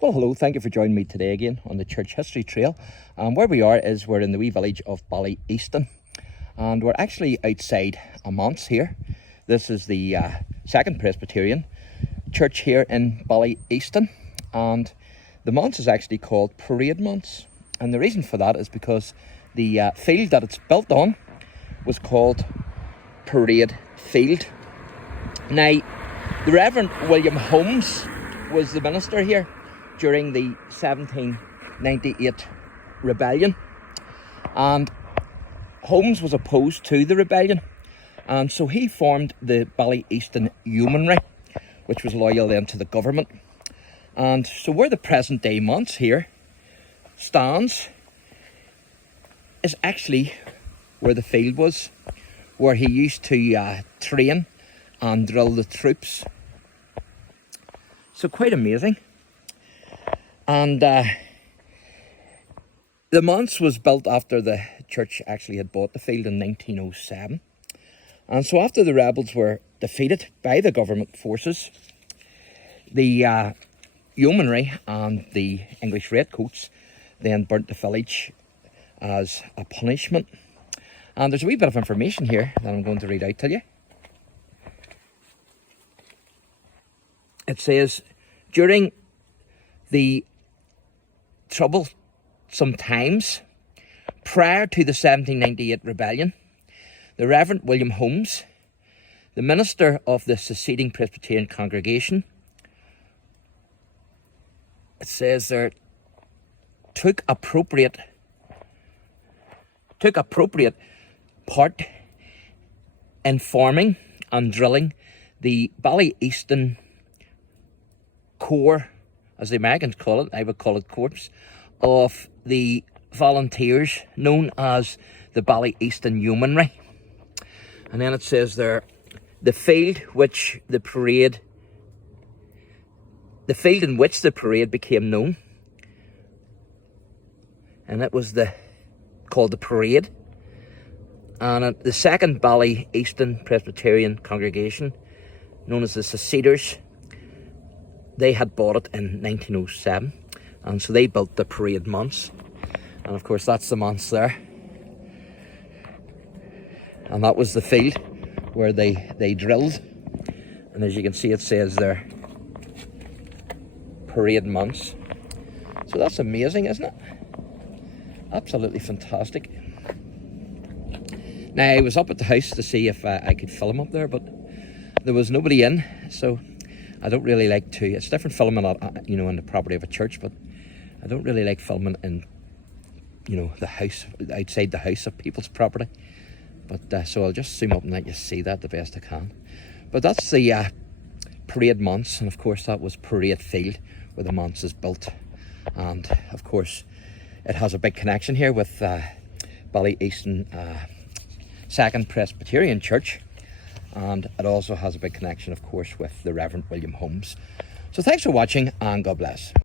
Well, hello, thank you for joining me today again on the Church History Trail. Where we are is we're in the wee village of Ballyyeaston, and we're actually outside a manse here. This is the second Presbyterian church here in Ballyyeaston, and the manse is actually called Parade Manse. And the reason for that is because the field that it's built on was called Parade Field. Now, the Reverend William Holmes was the minister here during the 1798 rebellion, and Holmes was opposed to the rebellion, and so he formed the Ballyyeaston Yeomanry, which was loyal then to the government. And so where the present day manse here stands is actually where the field was, where he used to train and drill the troops. So quite amazing. And the manse was built after the church actually had bought the field in 1907. And so after the rebels were defeated by the government forces, the yeomanry and the English redcoats then burnt the village as a punishment. And there's a wee bit of information here that I'm going to read out to you. It says, during the troublesome times prior to the 1798 rebellion, the Reverend William Holmes, the minister of the seceding Presbyterian congregation, it says there, took appropriate part in forming and drilling the Ballyyeaston Corps, as the Americans call it, I would call it corps, of the volunteers known as the Ballyyeaston Yeomanry. And then it says there, the field in which the parade became known, and it was called the Parade. And the second Ballyyeaston Presbyterian congregation, known as the Seceders, they had bought it in 1907, and so they built the Parade Manse. And of course that's the manse there, and that was the field where they drilled. And as you can see, it says there, Parade Manse. So that's amazing, isn't it? Absolutely fantastic. Now, I was up at the house to see if I could film up there, but there was nobody in, so I don't really like to. It's different filming at, in the property of a church, but I don't really like filming in, the house, outside the house of people's property. But so I'll just zoom up and let you see that the best I can. But that's the Parade Manse, and of course that was Parade Field where the manse is built. And of course it has a big connection here with Ballyyeaston Second Presbyterian Church. And it also has a big connection, of course, with the Reverend William Holmes. So thanks for watching, and God bless.